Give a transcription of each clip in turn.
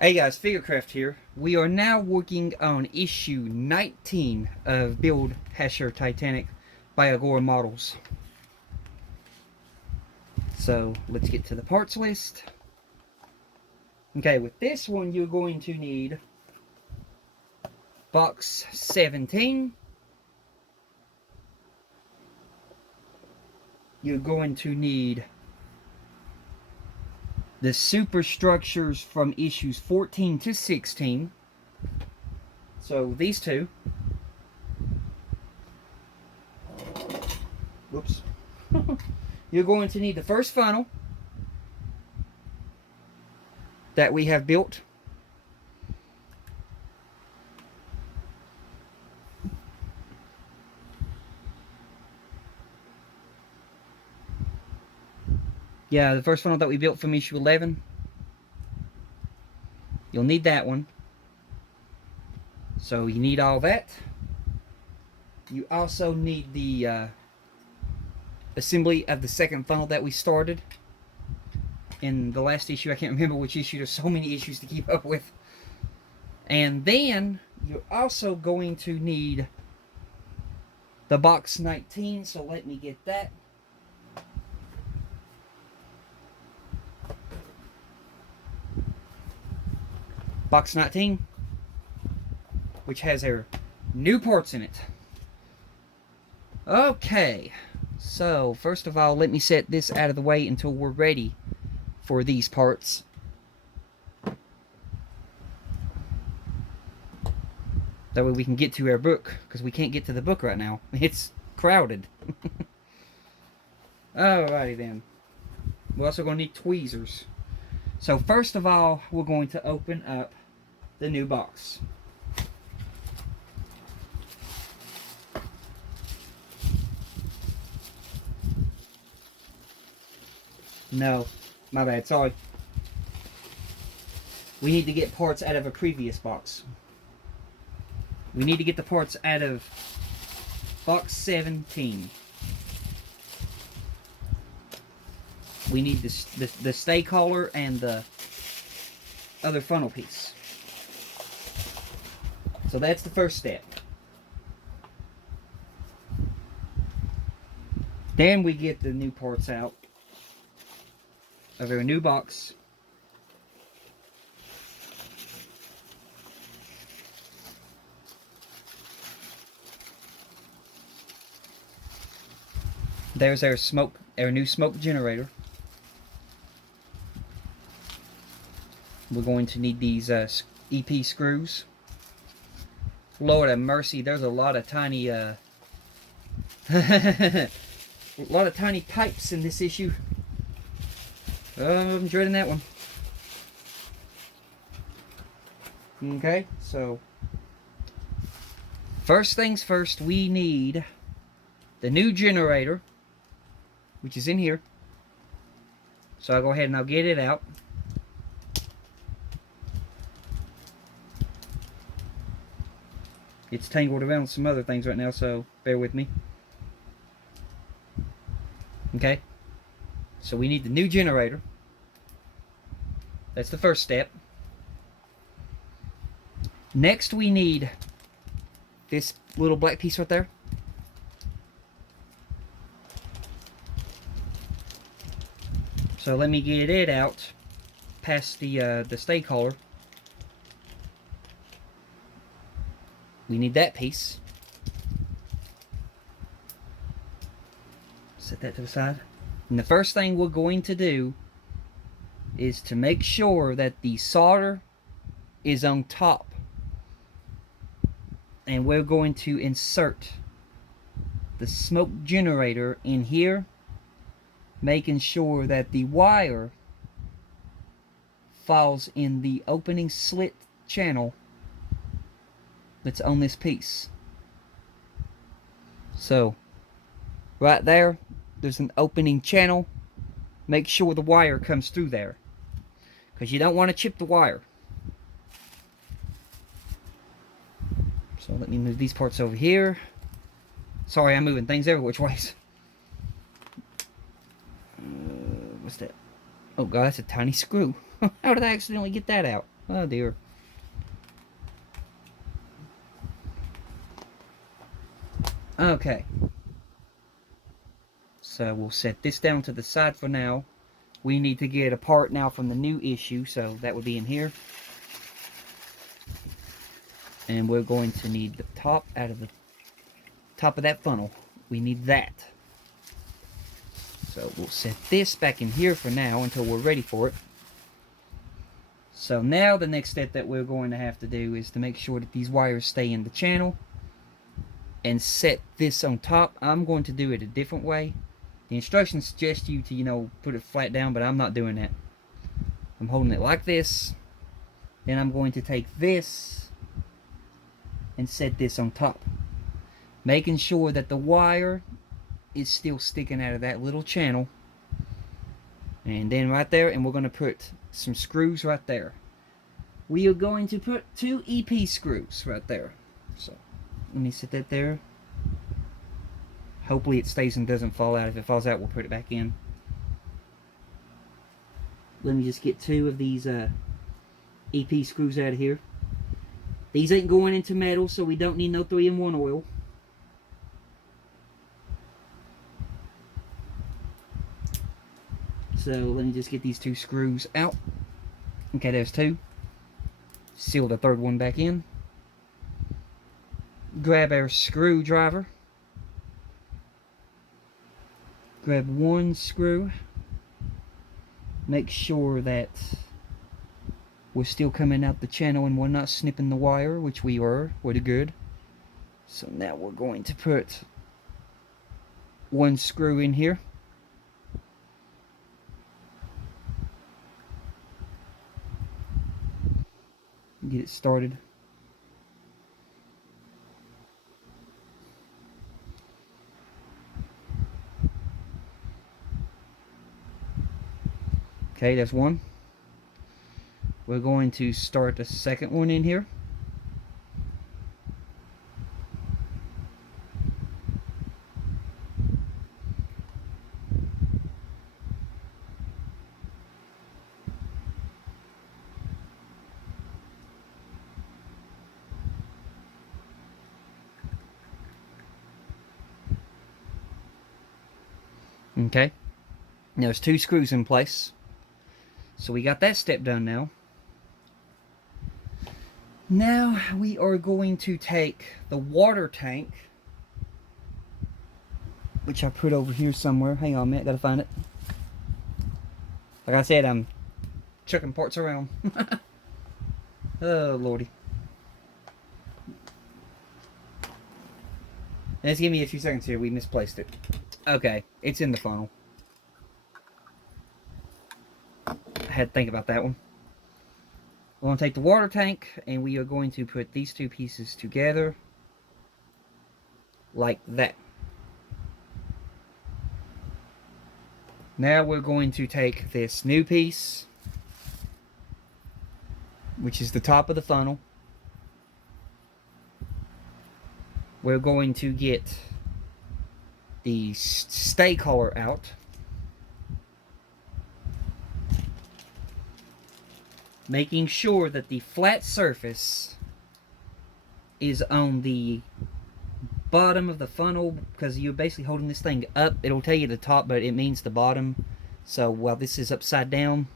Hey guys, Figurecraft here. We are now working on issue 19 of Build Hachette Titanic by Agora Models. So let's get to the parts list. Okay, with this one you're going to need box 17. You're going to need the superstructures from issues 14 to 16. So these two. Whoops. You're going to need the first funnel that we have built. Yeah, the first funnel that we built from issue 11. You'll need that one. So you need all that. You also need the assembly of the second funnel that we started in the last issue. I can't remember which issue. There's so many issues to keep up with. And then you're also going to need the box 19. So let me get that. Box 19, which has our new parts in it. Okay, so first of all, let me set this out of the way until we're ready for these parts. That way we can get to our book, because we can't get to the book right now. It's crowded. Alrighty then. We're also going to need tweezers. So first of all, we're going to open up the new box. No, my bad, sorry. We need to get parts out of a previous box. We need to get the parts out of box 17. We need the stay collar and the other funnel piece. So that's the first step. Then we get the new parts out of our new box. There's our new smoke generator. We're going to need these EP screws. Lord have mercy, there's a lot of tiny a lot of tiny pipes in this issue. I'm dreading that one. Okay, so first things first, we need the new generator, which is in here. So I'll go ahead and I'll get it out. It's tangled around some other things right now, so bear with me. Okay, so we need the new generator. That's the first step. Next we need this little black piece right there. So let me get it out past the stay collar. We need that piece. Set that to the side. And the first thing we're going to do is to make sure that the solder is on top. And we're going to insert the smoke generator in here, making sure that the wire falls in the opening slit channel that's on this piece. So right there, there's an opening channel. Make sure the wire comes through there, because you don't want to chip the wire. So let me move these parts over here. Sorry, I'm moving things every which ways. What's that? Oh god, that's a tiny screw. How did I accidentally get that out? Oh dear. Okay. So we'll set this down to the side for now. We need to get a part now from the new issue, so that would be in here. And we're going to need the top out of the top of that funnel. We need that. So we'll set this back in here for now until we're ready for it. So now the next step that we're going to have to do is to make sure that these wires stay in the channel and set this on top. I'm going to do it a different way. The instructions suggest you to, you know, put it flat down, but I'm not doing that. I'm holding it like this. Then I'm going to take this and set this on top, making sure that the wire is still sticking out of that little channel. And then right there, and we're going to put some screws right there. We are going to put 2 EP screws right there. So let me set that there. Hopefully it stays and doesn't fall out. If it falls out, we'll put it back in. Let me just get 2 of these EP screws out of here. These ain't going into metal, so we don't need no 3-in-1 oil. So let me just get these 2 screws out. Okay, there's 2. Seal the 3rd one back in. Grab our screwdriver. Grab 1 screw. Make sure that we're still coming out the channel and we're not snipping the wire, which we were. We're good. So now we're going to put 1 screw in here. Get it started. Okay, that's 1. We're going to start the second one in here. Okay, now there's 2 screws in place. So we got that step done now. Now we are going to take the water tank, which I put over here somewhere. Hang on a minute, gotta find it. Like I said, I'm chucking parts around. Oh, lordy. Let's give me a few seconds here. We misplaced it. Okay, it's in the funnel. I had to think about that one. We're going to take the water tank and we are going to put these 2 pieces together like that. Now we're going to take this new piece, which is the top of the funnel. We're going to get the stay collar out. Making sure that the flat surface is on the bottom of the funnel, because you're basically holding this thing up. It'll tell you the top, but it means the bottom. So while this is upside down,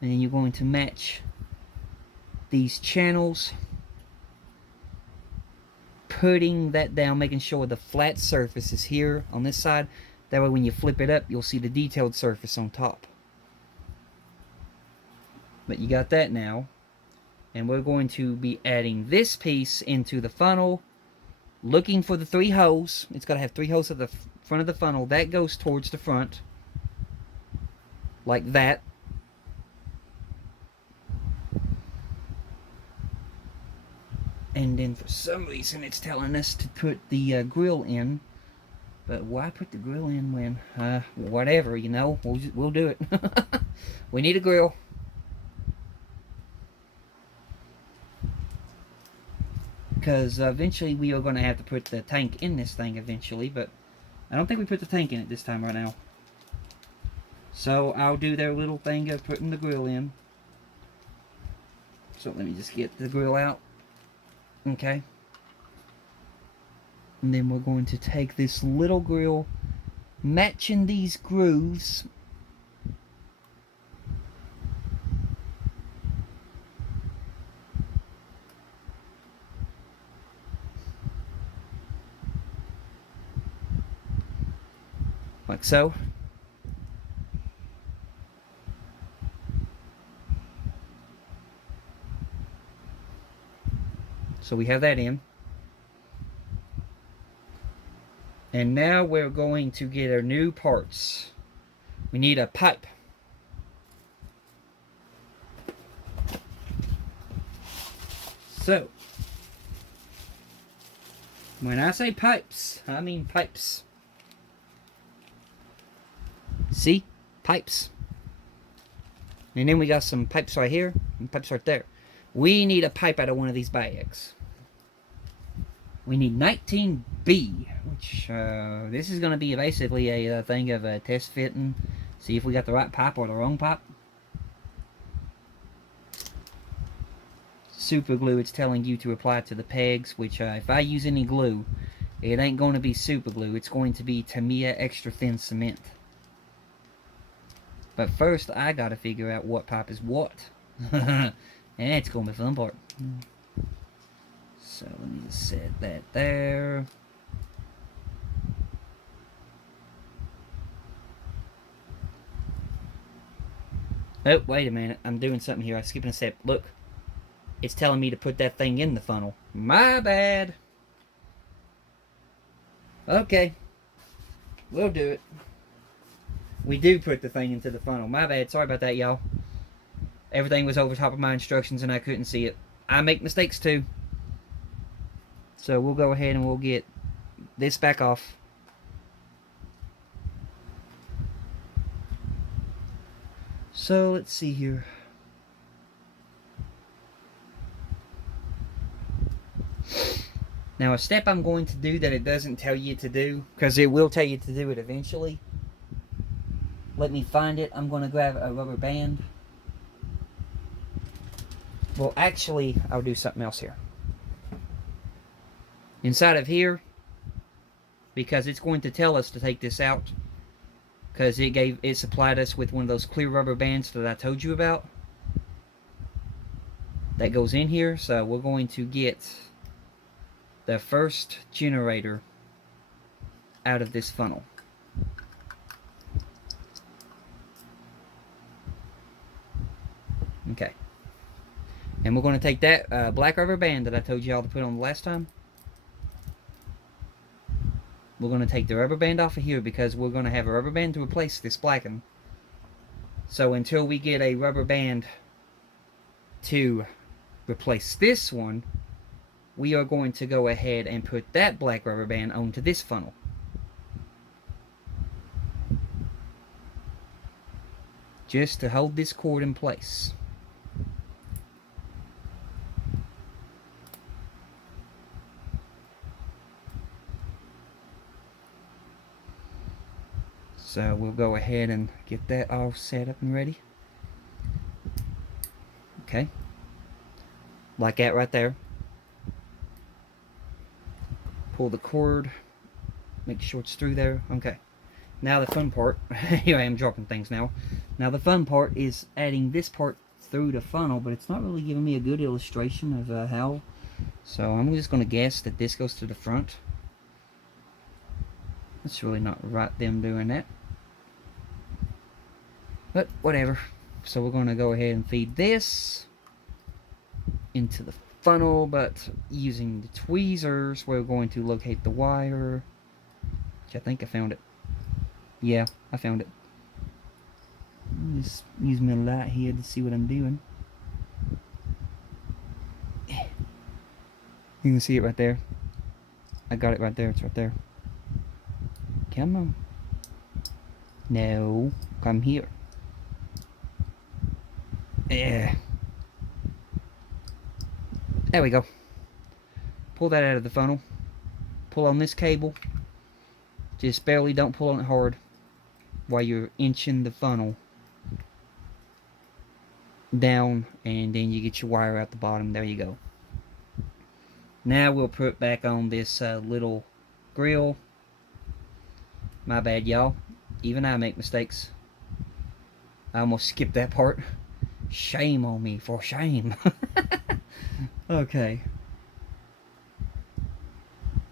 and then you're going to match these channels, putting that down, making sure the flat surface is here on this side. That way when you flip it up, you'll see the detailed surface on top. But you got that now. And we're going to be adding this piece into the funnel, looking for the 3 holes. It's got to have 3 holes at the front of the funnel. That goes towards the front, like that. And then for some reason it's telling us to put the grill in. But why put the grill in when, whatever, you know, we'll do it. We need a grill. Because eventually we are going to have to put the tank in this thing eventually, but I don't think we put the tank in it this time right now. So I'll do their little thing of putting the grill in. So let me just get the grill out. Okay. And then we're going to take this little grill, matching these grooves. Like so. So we have that in. And now we're going to get our new parts. We need a pipe. So, when I say pipes, I mean pipes. See? Pipes. And then we got some pipes right here and pipes right there. We need a pipe out of one of these bags. We need 19B, which this is going to be basically a thing of a test fitting. See if we got the right pipe or the wrong pipe. Super glue, it's telling you to apply it to the pegs, which if I use any glue, it ain't going to be super glue. It's going to be Tamiya extra thin cement. But first, I got to figure out what pipe is what. And it's going to be the fun part. So let me just set that there. Oh, wait a minute. I'm doing something here. I'm skipping a step. Look. It's telling me to put that thing in the funnel. My bad. Okay. We'll do it. We do put the thing into the funnel. My bad. Sorry about that, y'all. Everything was over top of my instructions and I couldn't see it. I make mistakes too. So we'll go ahead and we'll get this back off. So let's see here. Now a step I'm going to do that it doesn't tell you to do, because it will tell you to do it eventually. Let me find it. I'm going to grab a rubber band. Well, actually, I'll do something else here. Inside of here, because it's going to tell us to take this out, because it supplied us with one of those clear rubber bands that I told you about. That goes in here, so we're going to get the first generator out of this funnel. Okay. And we're going to take that black rubber band that I told you all to put on the last time. We're going to take the rubber band off of here because we're going to have a rubber band to replace this blacking. So until we get a rubber band to replace this one, we are going to go ahead and put that black rubber band onto this funnel. Just to hold this cord in place. So we'll go ahead and get that all set up and ready. Okay. Like that right there. Pull the cord. Make sure it's through there. Okay. Now the fun part. Here I am dropping things now. Now the fun part is adding this part through the funnel, but it's not really giving me a good illustration of how. So I'm just going to guess that this goes to the front. It's really not right them doing that. But whatever. So we're going to go ahead and feed this into the funnel, but using the tweezers, we're going to locate the wire. Which I think I found it. Yeah, I found it. Just use my light here to see what I'm doing. You can see it right there. I got it right there. It's right there. Come on. No, come here. Yeah. There we go. Pull that out of the funnel. Pull on this cable. Just barely, don't pull on it hard while you're inching the funnel. down, and then you get your wire out the bottom. There you go. Now we'll put back on this little grill. My bad, y'all. Even I make mistakes. I almost skipped that part. Shame on me, for shame. Okay.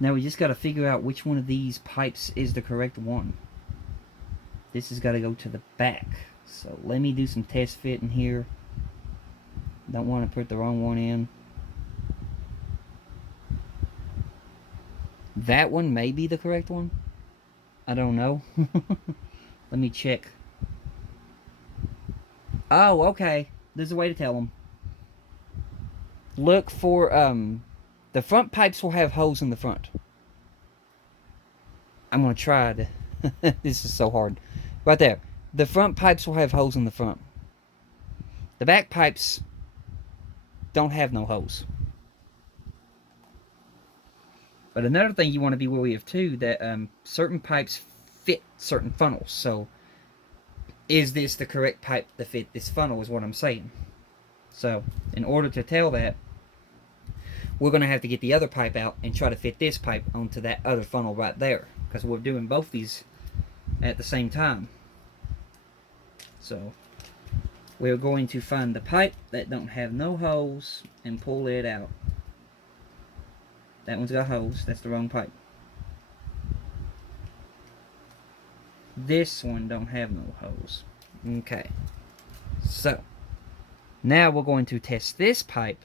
Now we just got to figure out which one of these pipes is the correct one. This has got to go to the back. So let me do some test fitting here. Don't want to put the wrong one in. That one may be the correct one. I don't know. Let me check. Oh, okay. There's a way to tell them. Look for, the front pipes will have holes in the front. I'm going to try to... This is so hard. Right there. The front pipes will have holes in the front. The back pipes don't have no holes. But another thing you want to be wary of too, that certain pipes fit certain funnels. So, is this the correct pipe to fit this funnel is what I'm saying. So, in order to tell that, we're going to have to get the other pipe out and try to fit this pipe onto that other funnel right there. Because we're doing both these at the same time. So, we're going to find the pipe that don't have no holes and pull it out. That one's got holes. That's the wrong pipe. This one don't have no holes. Okay. So, now we're going to test this pipe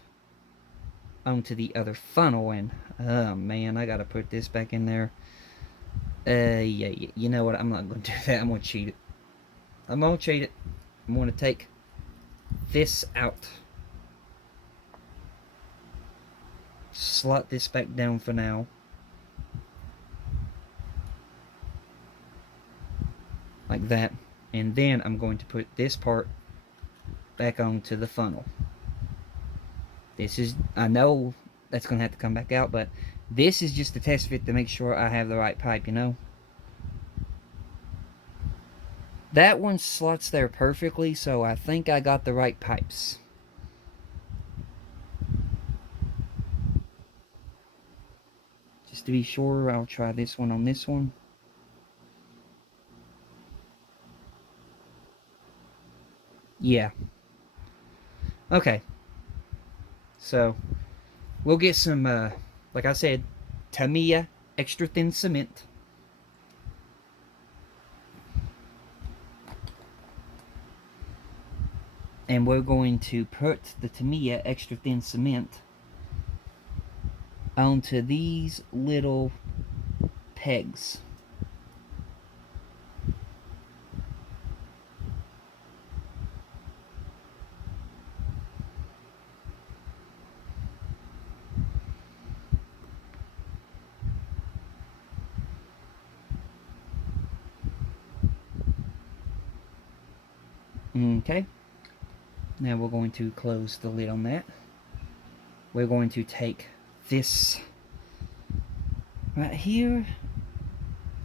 onto the other funnel. And, oh man, I gotta put this back in there. Yeah, you know what? I'm not going to do that. I'm going to cheat it. I'm going to cheat it. I'm going to take this out. Slot this back down for now. Like that. And then I'm going to put this part back onto the funnel. This is, I know that's going to have to come back out, but this is just a test fit to make sure I have the right pipe, you know. That one slots there perfectly, so I think I got the right pipes. Just to be sure, I'll try this one on this one. Yeah. Okay. So, we'll get some, like I said, Tamiya extra thin cement. And we're going to put the Tamiya extra thin cement onto these little pegs. Okay. Now we're going to close the lid on that. We're going to take this right here,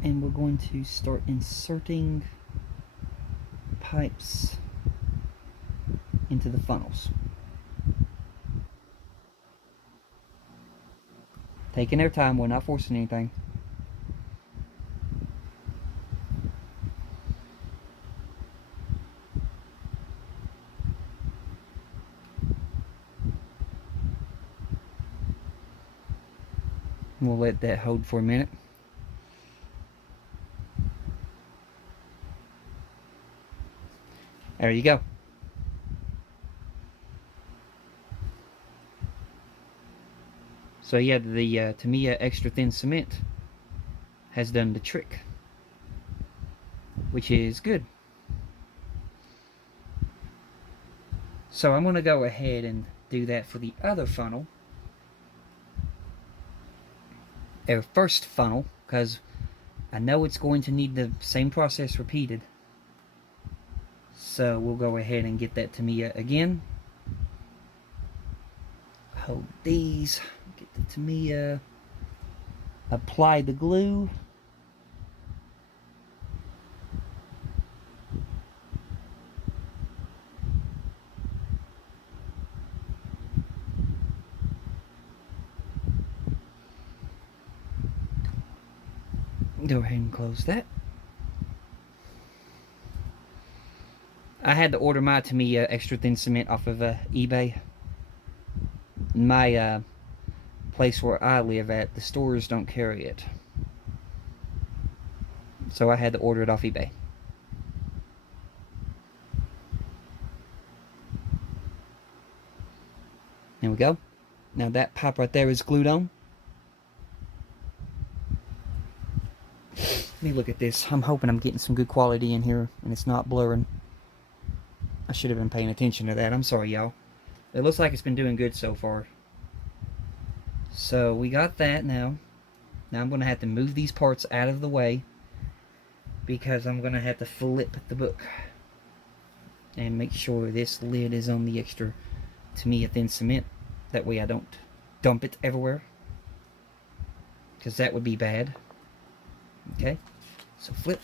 and we're going to start inserting pipes into the funnels. Taking their time, we're not forcing anything. We'll let that hold for a minute. There you go. So yeah, the Tamiya extra thin cement has done the trick, which is good. So I'm going to go ahead and do that for the other funnel. Our first funnel, because I know it's going to need the same process repeated. So we'll go ahead and get that Tamiya again. Hold these, get the Tamiya, apply the glue. Go ahead and close that. I had to order my Tamiya extra thin cement off of eBay. My place where I live at, the stores don't carry it. So I had to order it off eBay. There we go. Now that pipe right there is glued on. Let me look at this. I'm hoping I'm getting some good quality in here and it's not blurring. I should have been paying attention to that. I'm sorry, y'all. It looks like it's been doing good so far. So we got that now. Now I'm going to have to move these parts out of the way because I'm going to have to flip the book and make sure this lid is on the extra Tamiya thin cement. That way I don't dump it everywhere, because that would be bad. Okay, so flip.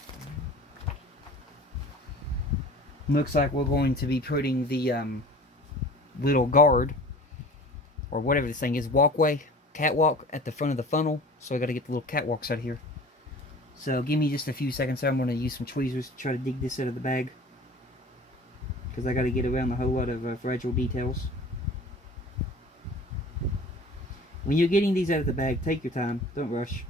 Looks like we're going to be putting the little guard, or whatever this thing is, walkway, catwalk at the front of the funnel. So I got to get the little catwalks out of here. So give me just a few seconds. I'm going to use some tweezers to try to dig this out of the bag, because I got to get around a whole lot of fragile details. When you're getting these out of the bag, take your time. Don't rush.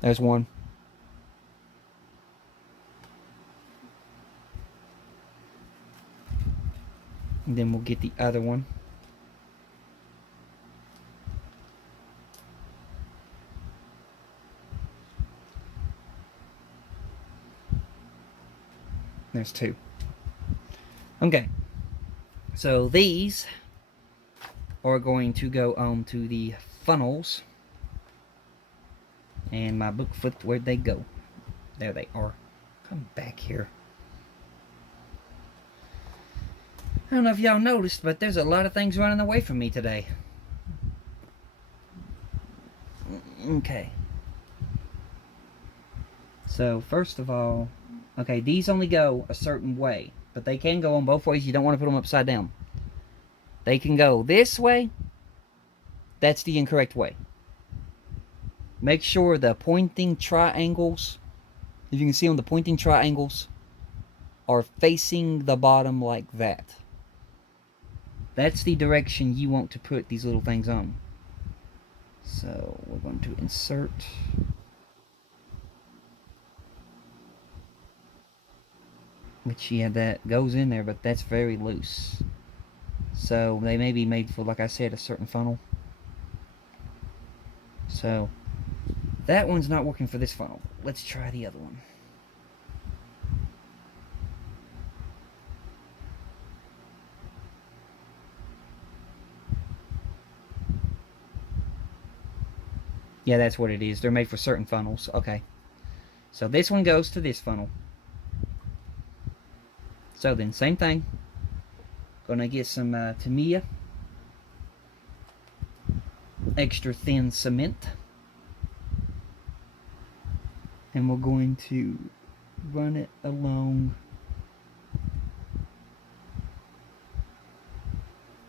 There's one. And then we'll get the other one. There's two. Okay. So these are going to go on to the funnels. And my book flipped. Where'd they go? There they are. Come back here. I don't know if y'all noticed, but there's a lot of things running away from me today. Okay. So first of all, okay, these only go a certain way, but they can go on both ways. You don't want to put them upside down. They can go this way. That's the incorrect way. Make sure the pointing triangles, if you can see them, the pointing triangles are facing the bottom like that. That's the direction you want to put these little things on. So we're going to insert. Which, yeah, that goes in there, but that's very loose. So they may be made for, like I said, a certain funnel. So that one's not working for this funnel. Let's try the other one. Yeah, that's what it is. They're made for certain funnels. Okay. So this one goes to this funnel. So then, same thing. Gonna get some Tamiya extra thin cement. And we're going to run it along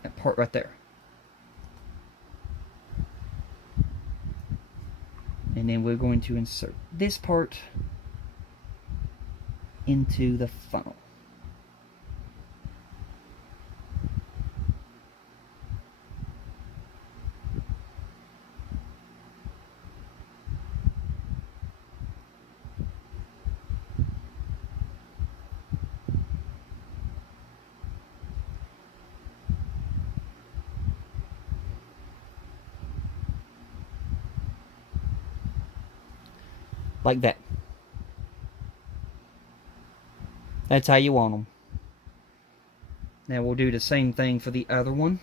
that part right there. And then we're going to insert this part into the funnel. Like that. That's how you want them. Now we'll do the same thing for the other one.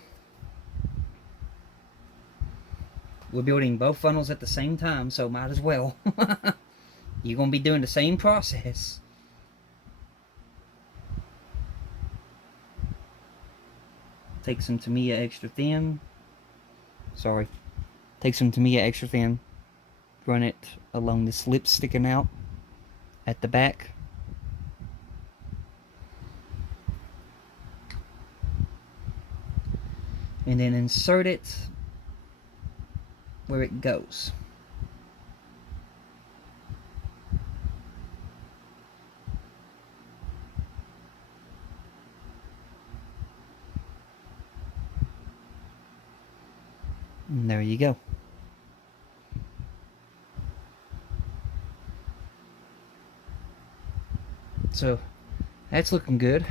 We're building both funnels at the same time, so might as well. You're going to be doing the same process. Take some Tamiya extra thin. Sorry. Take some Tamiya extra thin. Run it along the slip sticking out at the back. And then insert it where it goes. And there you go. So that's looking good.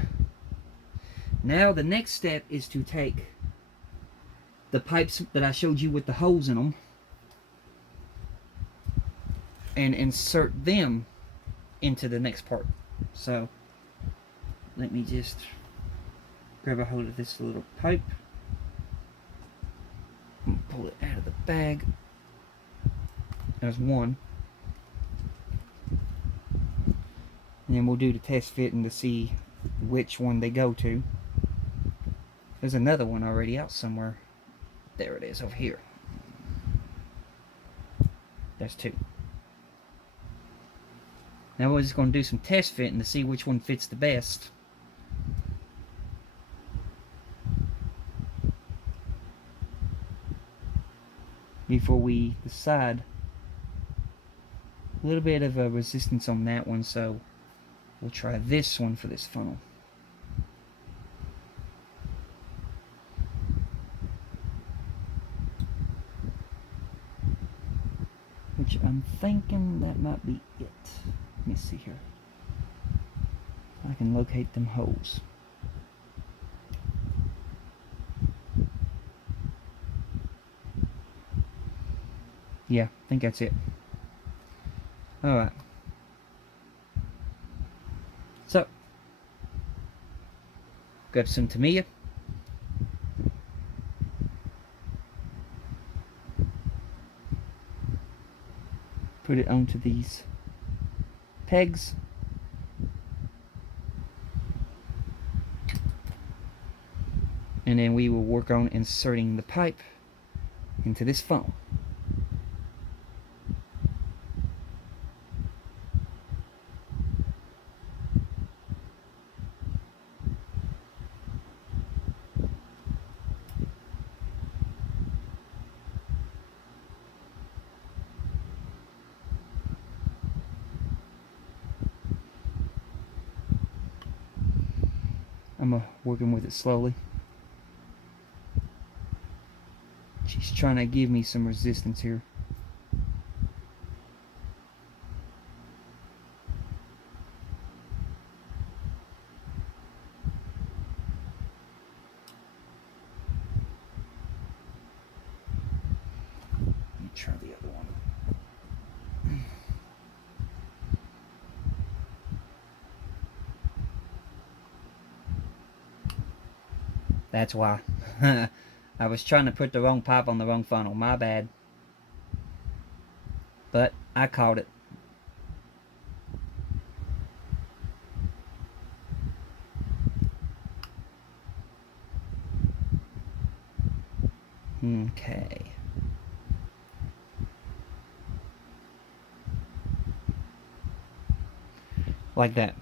Now the next step is to take the pipes that I showed you with the holes in them and insert them into the next part. So let me just grab a hold of this little pipe and pull it out of the bag. There's one. And then we'll do the test fitting to see which one they go to. There's another one already out somewhere. There it is, over here. There's two. Now we're just going to do some test fitting to see which one fits the best. Before we decide. A little bit of a resistance on that one, so we'll try this one for this funnel. Which I'm thinking that might be it. Let me see here. I can locate them holes. Yeah, I think that's it. Alright. So, grab some Tamiya. Put it onto these pegs. And then we will work on inserting the pipe into this funnel. I'm working with it slowly. She's trying to give me some resistance here. Let me try the other one. That's why. I was trying to put the wrong pipe on the wrong funnel. My bad. But I caught it. Okay. Like that.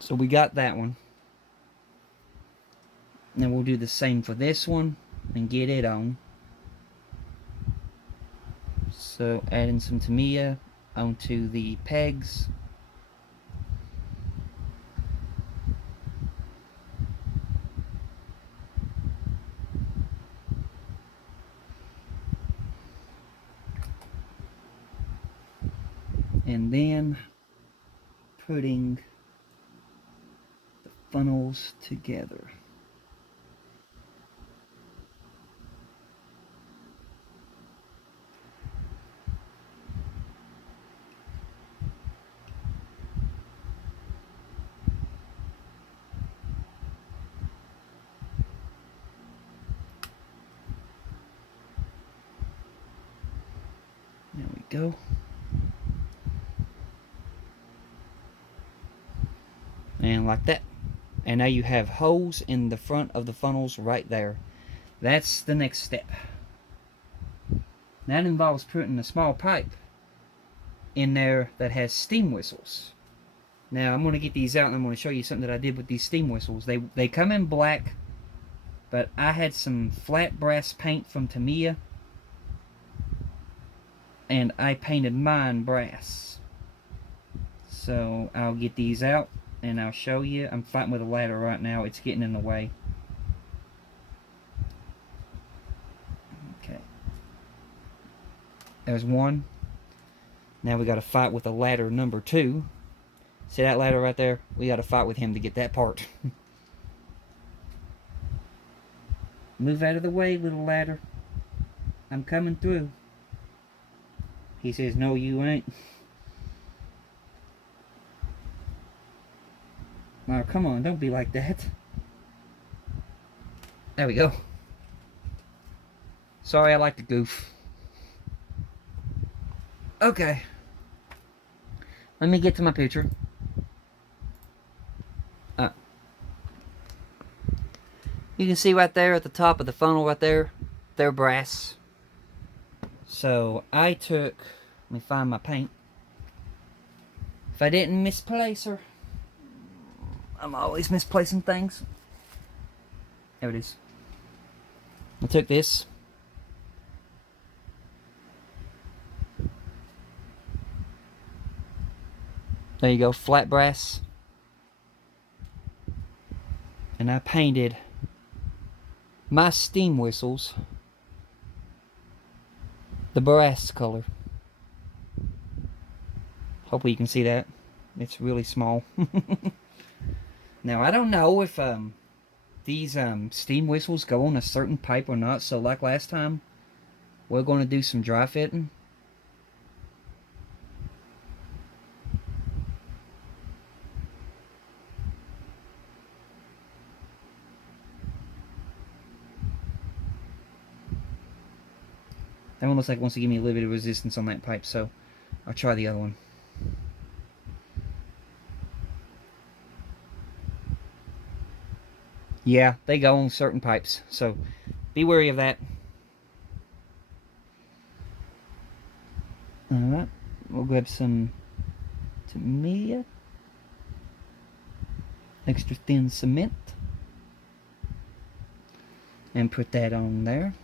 So we got that one. Now we'll do the same for this one and get it on. So adding some Tamiya onto the pegs. And then putting the funnels together. There we go. And like that. And now you have holes in the front of the funnels right there. That's the next step. That involves putting a small pipe in there that has steam whistles. Now I'm going to get these out and I'm going to show you something that I did with these steam whistles. They come in black But I had some flat brass paint from Tamiya, and I painted mine brass. So I'll get these out and I'll show you. I'm fighting with a ladder right now. It's getting in the way. Okay. There's one. Now we got to fight with a ladder number 2. See that ladder right there? We got to fight with him to get that part. Move out of the way, little ladder. I'm coming through. He says, no, you ain't. Oh, come on, don't be like that. There we go. Sorry, I like to goof. Okay. Let me get to my picture. You can see right there at the top of the funnel right there, they're brass. So I took, let me find my paint. If I didn't misplace her, I'm always misplacing things. There it is. I took this. There you go, flat brass. And I painted my steam whistles the brass color. Hopefully you can see that. It's really small. Now I don't know if these steam whistles go on a certain pipe or not. So like last time, we're going to do some dry fitting. That one looks like it wants to give me a little bit of resistance on that pipe, so I'll try the other one. Yeah, they go on certain pipes, so be wary of that. Alright, we'll grab some Tamiya, extra thin cement, and put that on there.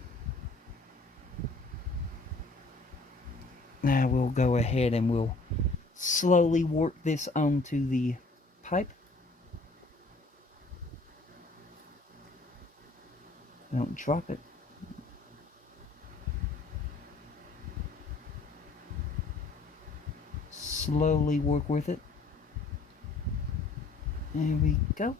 Now we'll go ahead and we'll slowly work this onto the pipe. Don't drop it. Slowly work with it. There we go.